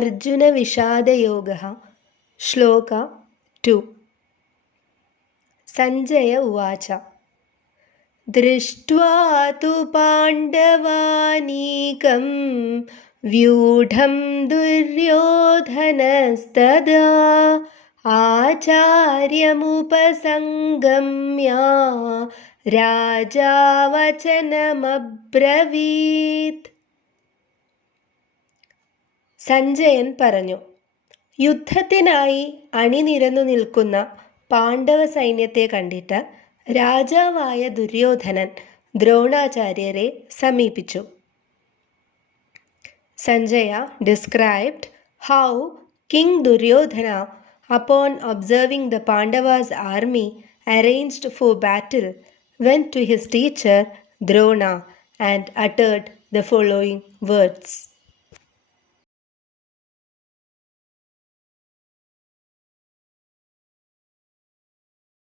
अर्जुनविषादयोगः श्लोक 2. सञ्जय उवाच दृष्ट्वा तु पाण्डवानीकं व्यूढं दुर्योधनस्तदा आचार्यमुपसङ्गम्य राजा वचनमब्रवीत्. സഞ്ജയൻ പറഞ്ഞു, യുദ്ധത്തിനായി അണിനിരന്നു നിൽക്കുന്ന പാണ്ഡവ സൈന്യത്തെ കണ്ടിട്ട് രാജാവായ ദുര്യോധനൻ ദ്രോണാചാര്യരെ സമീപിച്ചു. Sanjaya described how King Duryodhana, upon observing the Pandavas' army arranged for battle, went to his teacher Drona and uttered the following words.